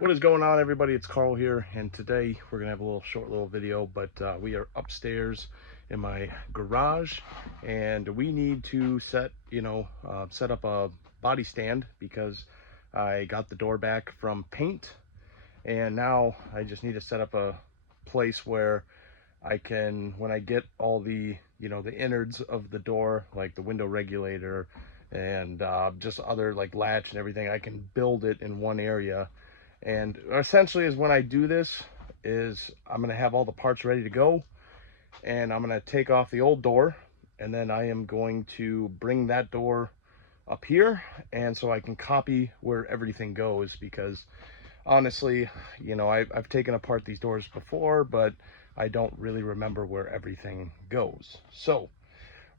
What is going on, everybody? It's Carl here, and today we're gonna have a short little video, but we are upstairs in my garage, and we need to set up a body stand because I got the door back from paint, and now I just need to set up a place where I can, when I get all the the innards of the door, like the window regulator and just other like latch and everything, I can build it in one area. And essentially is when I do this is I'm going to have all the parts ready to go, and I'm going to take off the old door, and then I am going to bring that door up here, and so I can copy where everything goes, because honestly, I've taken apart these doors before, but I don't really remember where everything goes. So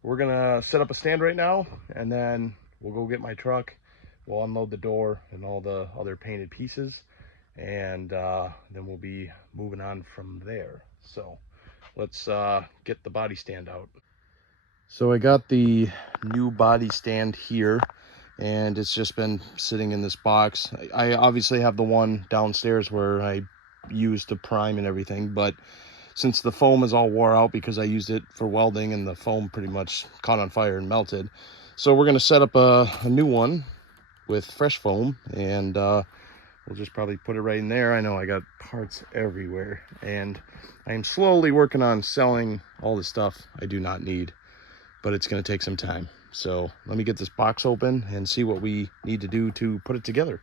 we're gonna set up a stand right now, and then we'll go get my truck. We'll unload the door and all the other painted pieces, and then we'll be moving on from there. So let's get the body stand out. So I got the new body stand here, and it's just been sitting in this box. I obviously have the one downstairs where I used to prime and everything, but since the foam is all wore out because I used it for welding and the foam pretty much caught on fire and melted, so we're going to set up a new one with fresh foam, and we'll just probably put it right in there. I know I got parts everywhere, and I am slowly working on selling all the stuff I do not need, but it's going to take some time. So let me get this box open and see what we need to do to put it together.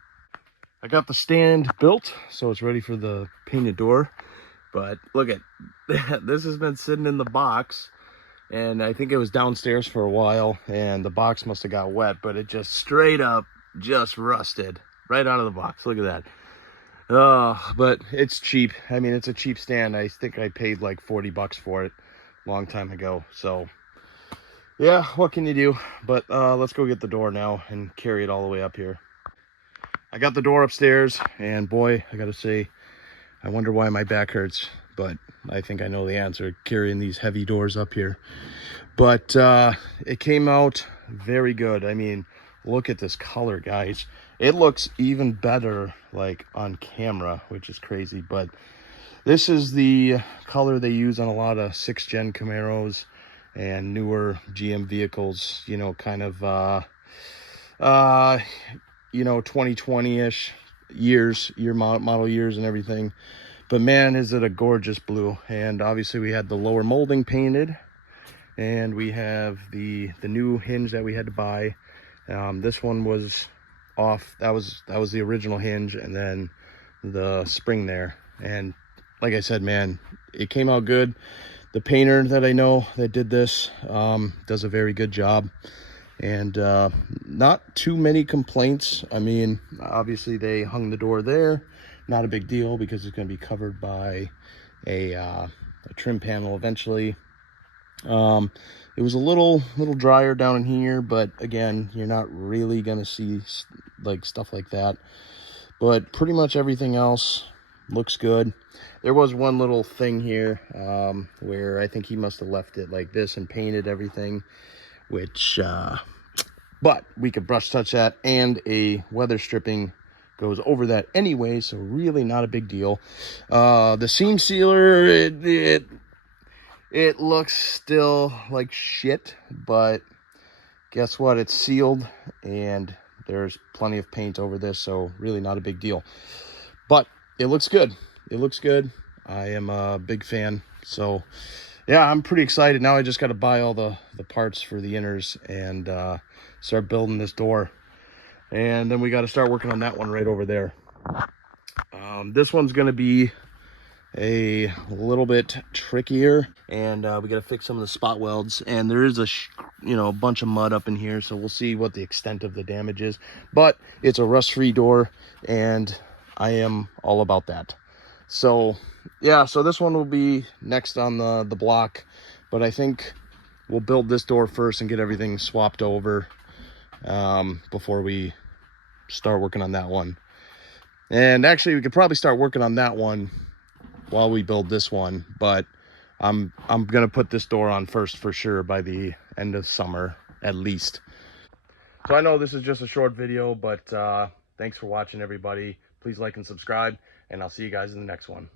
I got the stand built, so it's ready for the painted door. But look at this, has been sitting in the box, and I think it was downstairs for a while, and the box must have got wet, but it just straight up just rusted right out of the box. Look at that. But it's cheap. I mean, it's a cheap stand. I think I paid like 40 bucks for it a long time ago. So yeah, what can you do? But let's go get the door now and carry it all the way up here. I got the door upstairs, and boy, I gotta say, I wonder why my back hurts, but I think I know the answer, carrying these heavy doors up here. But it came out very good. I mean, look at this color, guys. It looks even better like on camera, which is crazy, but this is the color they use on a lot of 6th gen Camaros and newer GM vehicles, kind of 2020-ish model years and everything. But man, is it a gorgeous blue. And obviously we had the lower molding painted, and we have the new hinge that we had to buy. This one was off. That was the original hinge, and then the spring there. And like I said, man, it came out good. The painter that I know that did this does a very good job, and not too many complaints. I mean, obviously they hung the door there, not a big deal because it's going to be covered by a trim panel eventually. It was a little drier down in here, but again, you're not really going to see like stuff like that. But pretty much everything else looks good. There was one little thing here where I think he must have left it like this and painted everything, which but we could brush touch that, and a weather stripping goes over that anyway, so really not a big deal. The seam sealer, it looks still like shit, but guess what? It's sealed, and there's plenty of paint over this, so really not a big deal. But it looks good. It looks good. I am a big fan. So yeah, I'm pretty excited. Now I just got to buy all the parts for the inners and start building this door. And then we got to start working on that one right over there. This one's going to be a little bit trickier, and we got to fix some of the spot welds, and there is a bunch of mud up in here, so we'll see what the extent of the damage is. But it's a rust-free door, and I am all about that. So yeah, so this one will be next on the block, but I think we'll build this door first and get everything swapped over before we start working on that one. And actually, we could probably start working on that one while we build this one, but I'm gonna put this door on first for sure by the end of summer at least. So I know this is just a short video, but thanks for watching, everybody. please like and subscribe, and I'll see you guys in the next one.